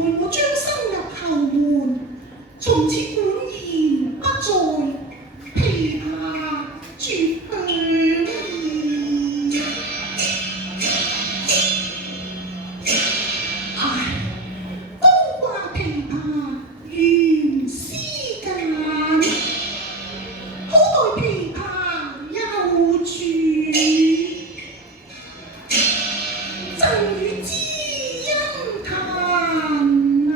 我將身入後門，從此管弦不再，琵琶絕響矣。唉，高掛琵琶原思簡，好待琵琶又住，贈與知音彈啊！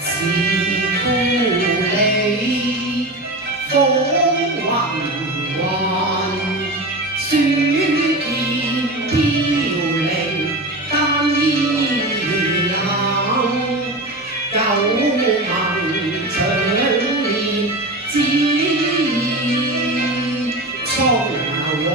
自故里風雲雲，暑燕飄零間衣冷。舊盟長年子重還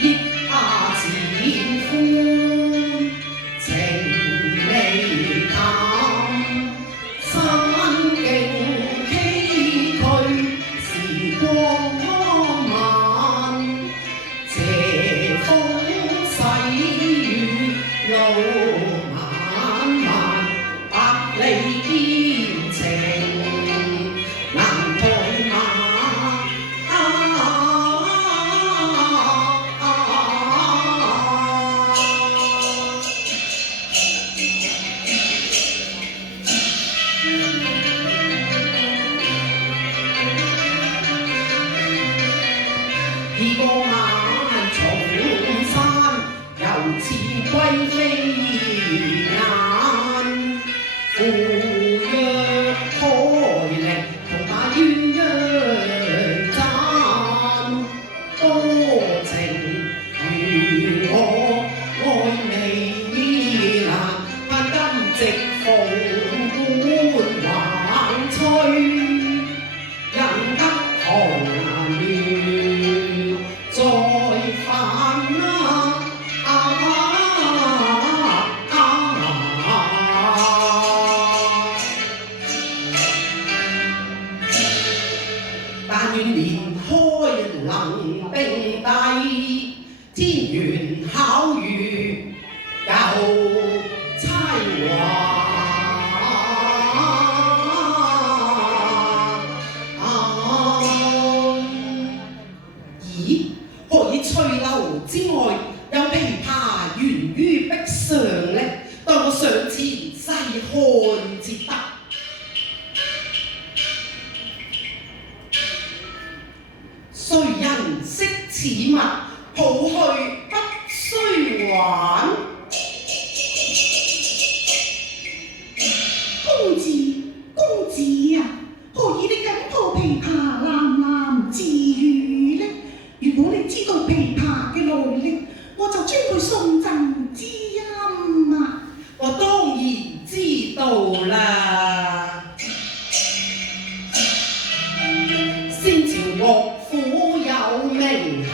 憶下前歡情未淡，山徑崎嶇時光漫，斜風細雨路漫漫，百里兼程難退馬。已過萬重山，猶似歸飛雁。扶若開力，同把鴛鴦讚。多情如我愛未難，盼今夕鳳冠橫吹。人得紅顏亂再犯但願蓮開能並蒂，天緣巧遇又猜懷。咦？何以翠樓之外有琵琶懸於壁上呢？待我上前細看至得。誰人識此物？抱去不須還。公子啊，何以你緊抱琵琶喃喃自語呢？如果你知道琵琶嘅來歷，我就將佢送贈知音啊！我當然知道啦。先朝樂府有名銜，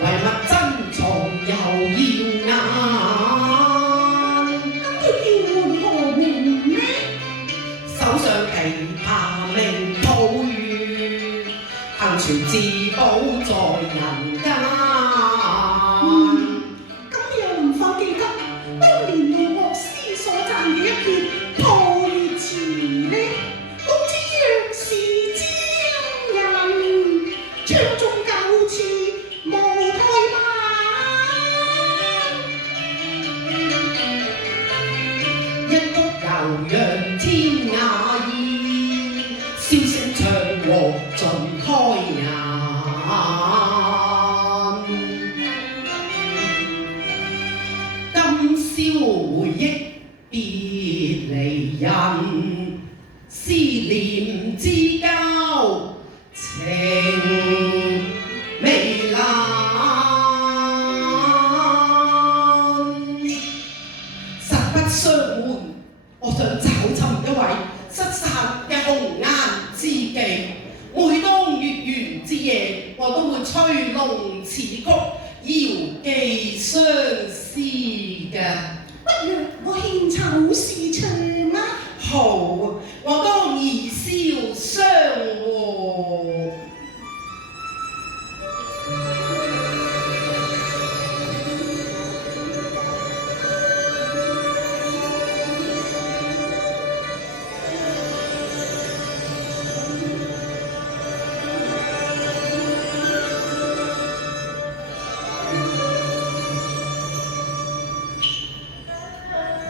唯物珍藏又耀眼。咁佢叫喚何名呢？手上琵琶名抱月，行傳至寶在人間。咁你又能否記得當年路樂師所讚嘅一闕《抱月詞》呢？公子若是知音人，唱中舊詞無退慢。一曲悠揚天涯意，簫聲唱和盡開眼。今宵回憶別離人，思念之交，情未冷。實不相瞞，我想找尋一位失散嘅紅顏知己。每當月圓之夜，我都會吹弄此曲，遙寄相思嘅。不若我獻醜試唱啊！好，我當以瀟相和。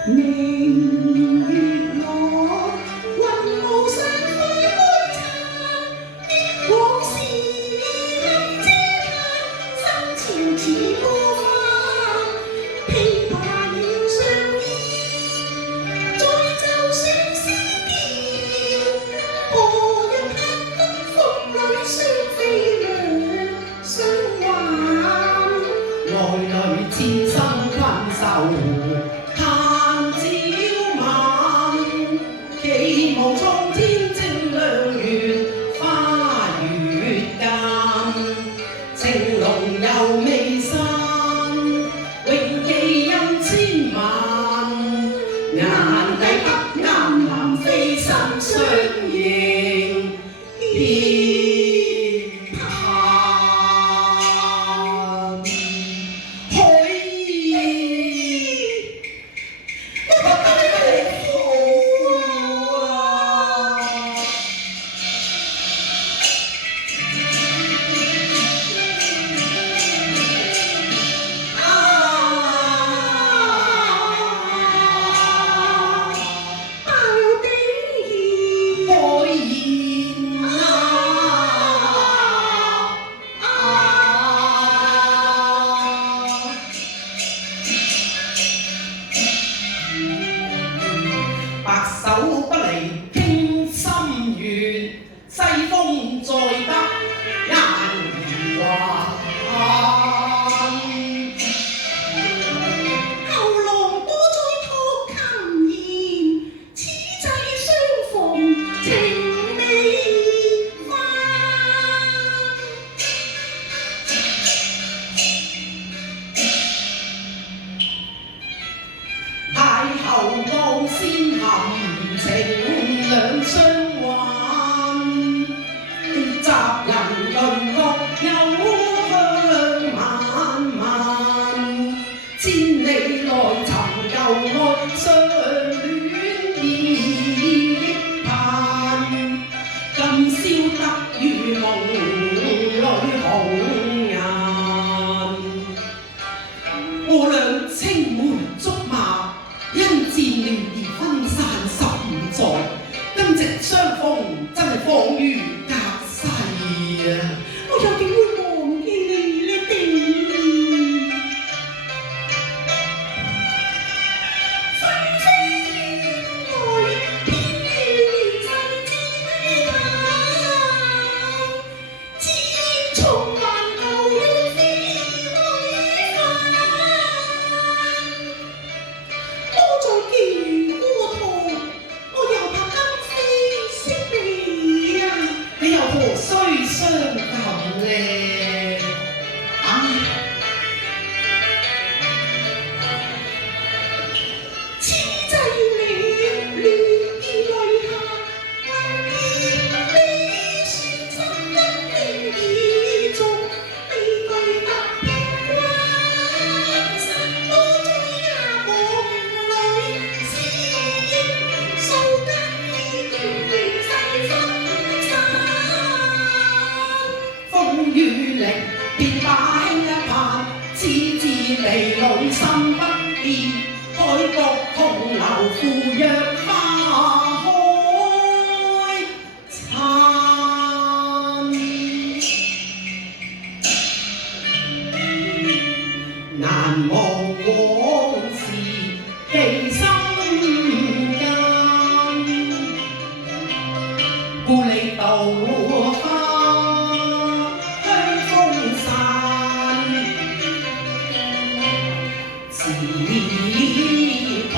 明月落，雲霧上花開殘，往事任嗟嘆，心潮似波翻，琵琶弦上煙，再奏相思調，何日盼風裏雙飛兩相還？愛侶千心困愁。期望蒼天正亮月，花月間，情濃又未散，永記音千萬，眼底不啱南飛心相迎，偏盼可以。白首不離傾心願，西風再得雁兒還。後浪多再托琴弦，此際相逢情未返。邂逅當先含情兩相挽，雜人淪落幽香漫漫，千里來尋舊愛，相戀意盼，今宵得與夢裏紅顏，我倆青梅竹馬，因戰亂而分散15載，今夕相逢真係恍如隔世啊！我又點會忘記你呢？定分飛來，偏遇世之淡，只重還舊怨飛來返。多在記如孤途，我又怕今非昔比啊！你又何須傷感呢？此際你亂意淚下，能見你算心因戀意重，悲居得平關，多在也夢裏，只應數根斷世分散。風雨力便把輕一盼，此致離老心不變，海角同流扶若花開燦，難忘往事記心間。花香風散，自婆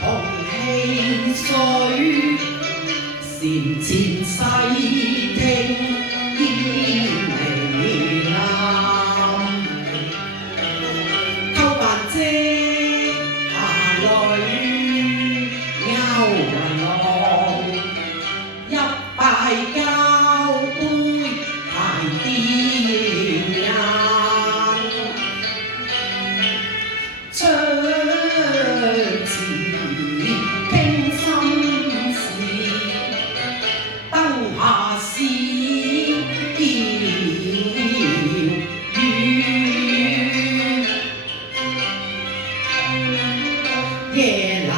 同汽水，禪前細聽煙微瀾，偷白遮下淚勾為浪，一拜交杯排癲人，窗前傾心事，燈下是遙遠，夜闌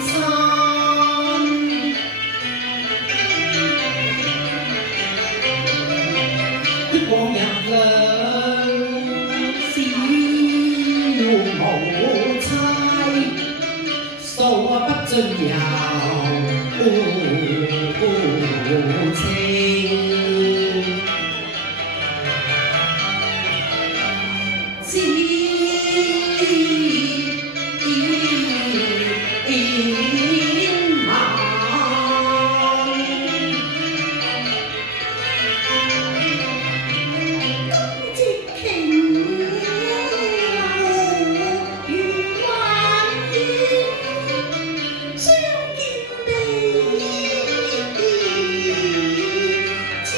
山，憶往日兩小無猜，訴不盡柔情。知萬今夕瓊樓如幻影，相見地址。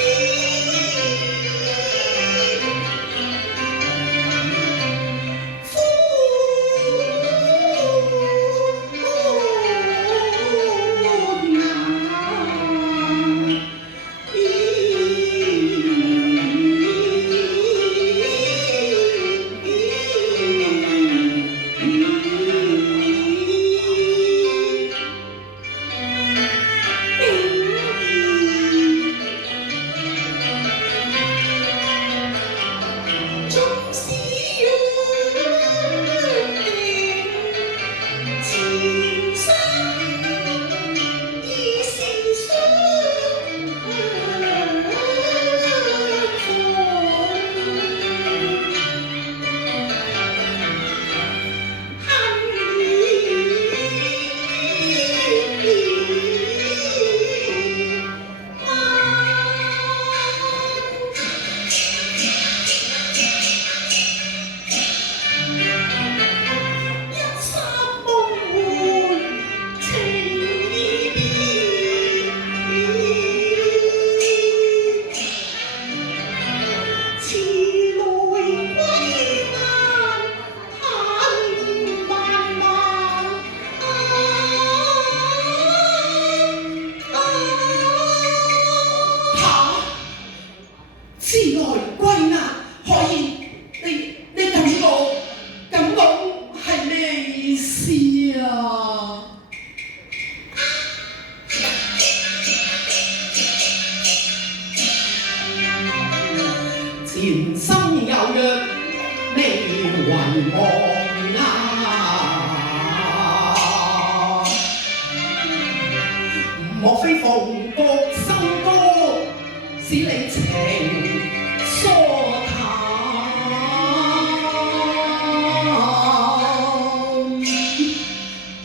遲來歸難，可以你咁講係咩意思啊？前生有約未遺忘啊！莫非鳳閣笙歌使你情疏淡？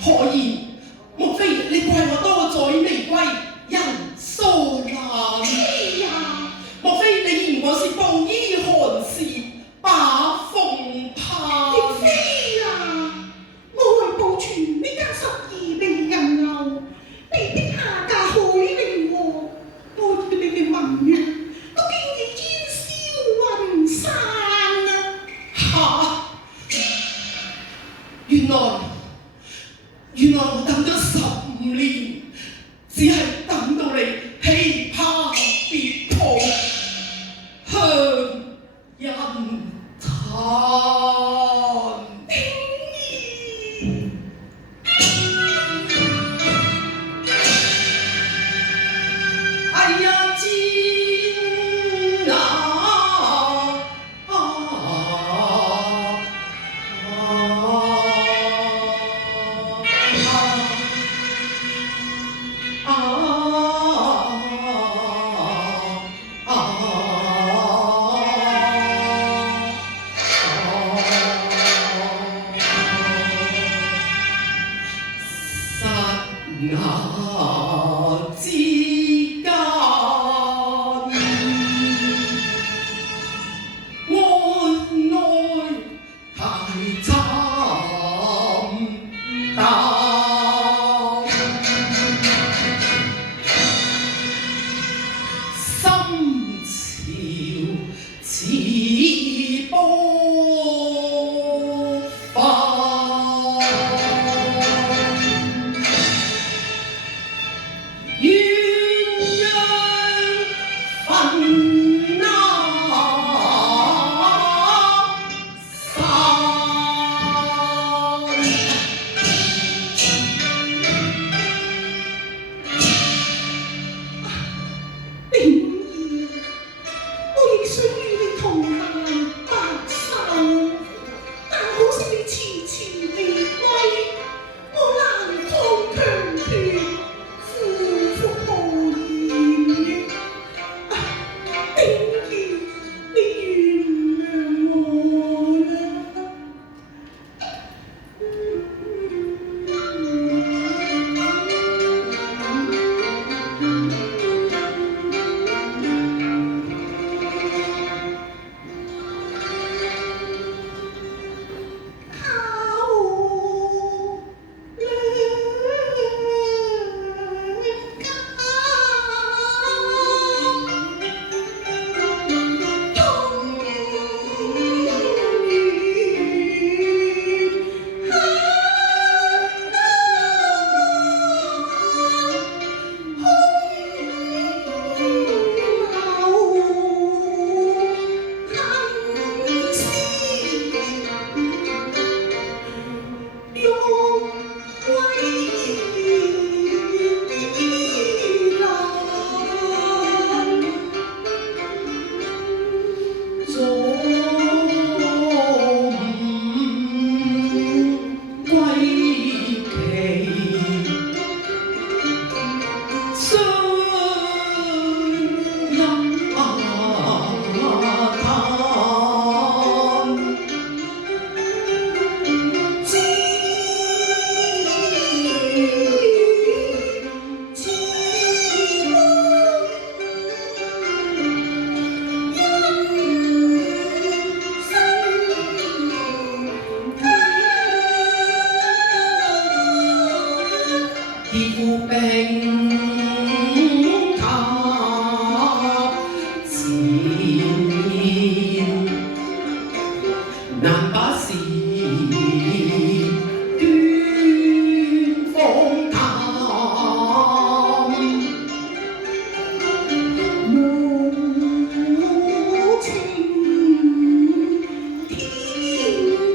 可言，莫非你怪我多載未歸人疏難？哎呀！莫非你嫌我是布衣寒士把風盼？亦非啊！我為保存呢間12名人流，被逼下嫁海寧王，我哋嘅盟約都竟然煙消雲散啊！嚇！原來我等咗15年，只係等到你棄拋別抱，向人嘆。哎呀，天啊！下之間，愛太慘淡，心潮似波翻，鴛鴦分那散。點意，我亦想與你同行白首，但可惜你遲遲離歸，我難抗強權，夫復何言呢？點意，你原諒我啦。鐵夫冰塔前面，難把事端方談。無情天意。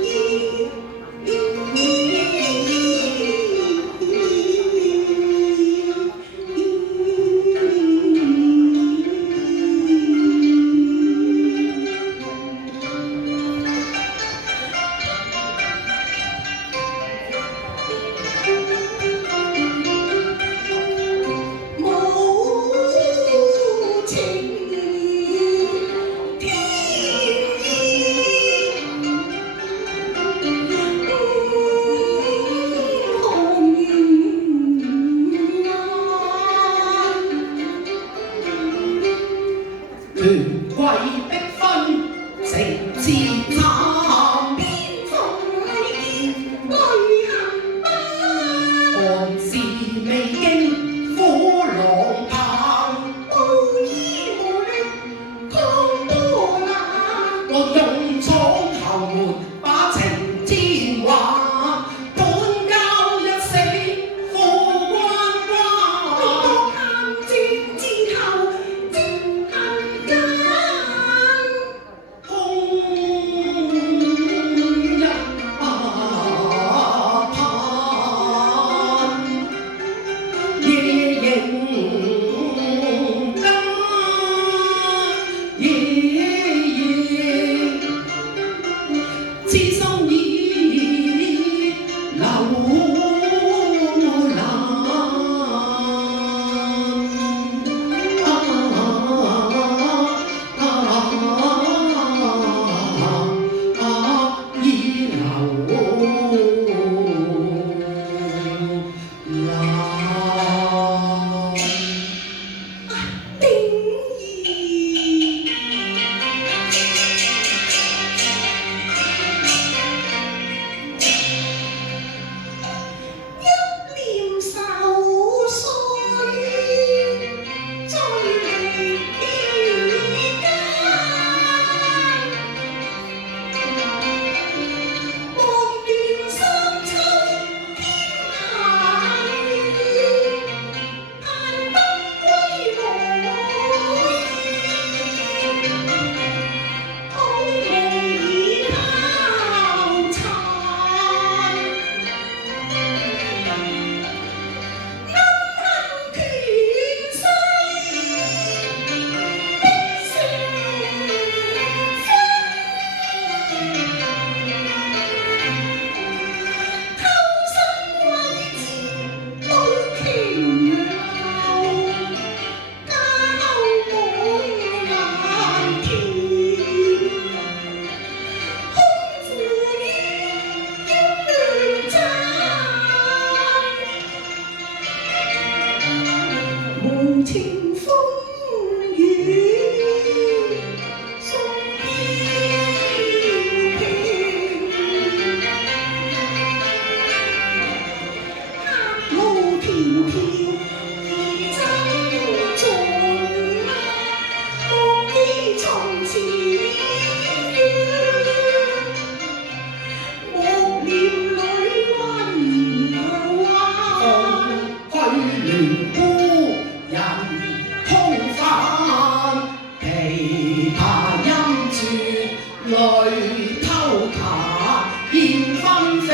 燕紛飛，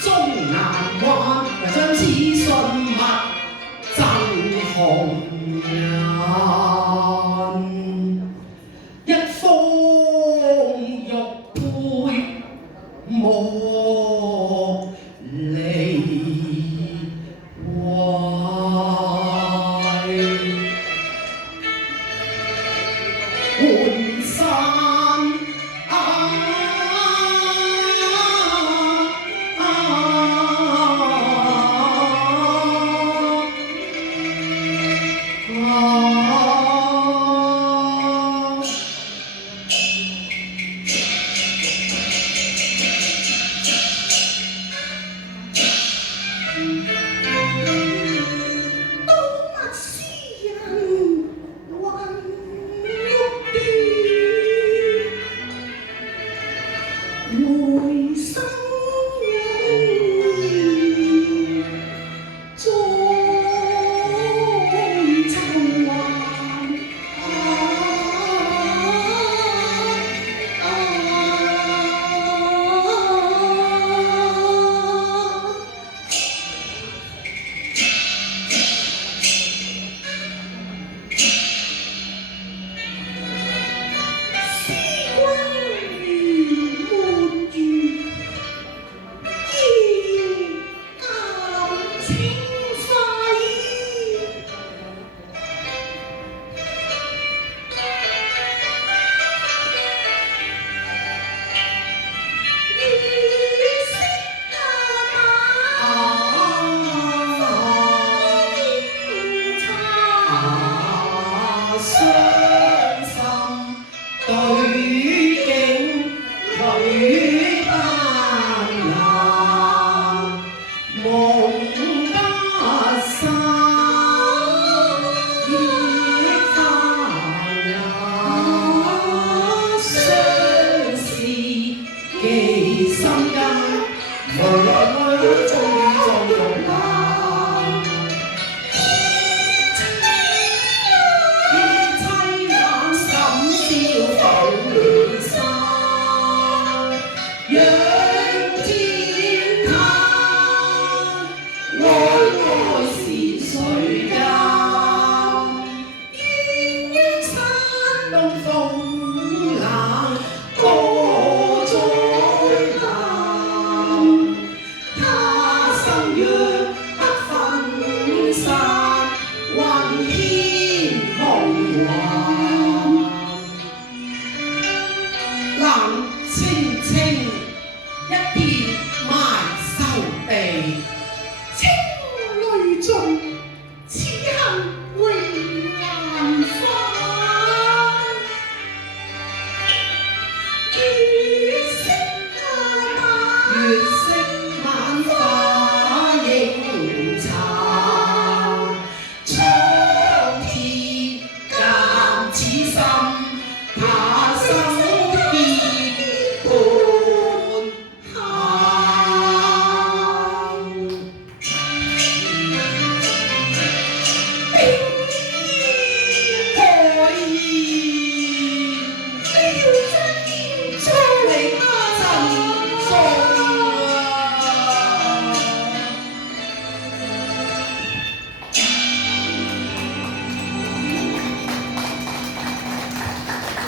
終難還，將此信物贈紅顏。一方玉佩無